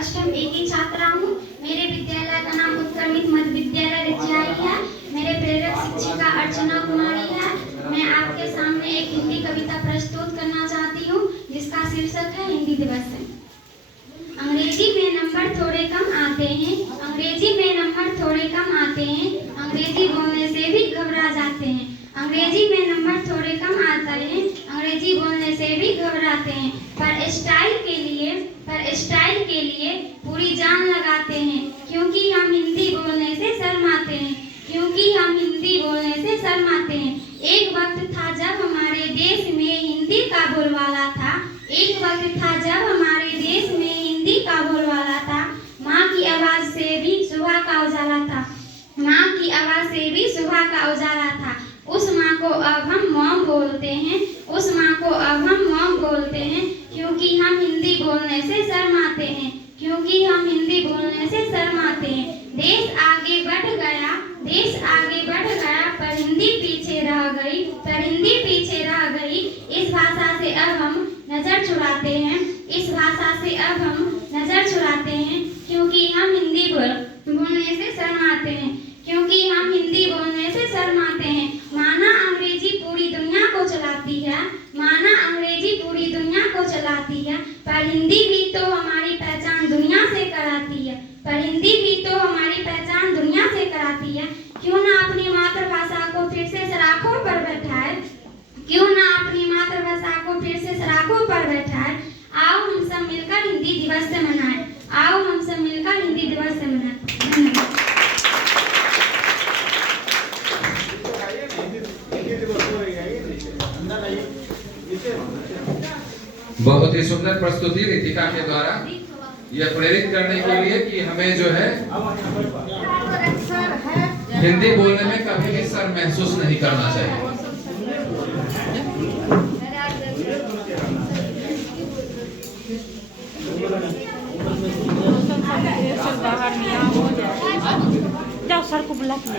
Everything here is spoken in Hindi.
अष्टम ए की छात्रा हूँ। मेरे विद्यालय का नाम उत्क्रमित मध्य विद्यालय रिचाई है। मेरे प्रेरक शिक्षिका अर्चना कुमारी है। मैं आपके सामने एक हिंदी कविता प्रस्तुत करना चाहती हूँ जिसका शीर्षक है हिंदी दिवस। अंग्रेजी में नंबर थोड़े कम आते हैं, अंग्रेजी में नंबर थोड़े कम आते हैं, अंग्रेजी बोलने से भी घबरा जाते हैं। अंग्रेजी में नंबर थोड़े कम आते हैं, अंग्रेजी बोलने से भी घबराते हैं। पर स्टाइल के लिए पूरी जान लगाते हैं, क्योंकि हम हिंदी बोलने से शर्माते हैं, क्योंकि हम हिंदी बोलने से शर्माते हैं। एक वक्त था जब हमारे देश में हिंदी का बोलबाला था, एक वक्त था जब हमारे देश में हिंदी का बोलबाला था। माँ की आवाज से भी सुबह का उजाला था, माँ की आवाज से भी सुबह का उजाला था। उस माँ को अब हम मॉम बोलते हैं, उस माँ को अब हम मॉम बोलते हैं, क्योंकि हम हिंदी बोलने से शर्माते हैं, क्योंकि हम हिंदी बोलने से शर्माते हैं। देश आगे बढ़ गया, देश आगे बढ़ गया, पर हिंदी पीछे रह गई, पर हिंदी पीछे रह गई। इस भाषा से अब हम नजर चुराते हैं, इस भाषा से अब हम नजर चुराते हैं, क्योंकि हम हिंदी बोलने से शर्माते हैं, क्योंकि हम हिंदी बोलने से शर्माते हैं। माना अंग्रेजी पूरी दुनिया को चलाती है, माना अंग्रेजी पूरी दुनिया को चलाती है, पर हिंदी भी तो हमारी पहचान दुनिया से कराती है, पर हिंदी भी तो हमारी पहचान दुनिया से कराती है। क्यों ना अपनी मातृभाषा को फिर से सराखों पर बैठाए, क्यों ना अपनी मातृभाषा को फिर से सराखों पर बैठाए। आओ हम सब मिलकर हिंदी दिवस से मनाएं, आओ हम सब मिलकर हिंदी दिवस से मनाएं। धन्यवाद। बहुत ही सुंदर प्रस्तुति रितिका के द्वारा, यह प्रेरित करने के लिए कि हमें जो है हिंदी बोलने में कभी भी शर्म महसूस नहीं करना चाहिए। बाहर नहीं आओ, जाओ सर को बुला के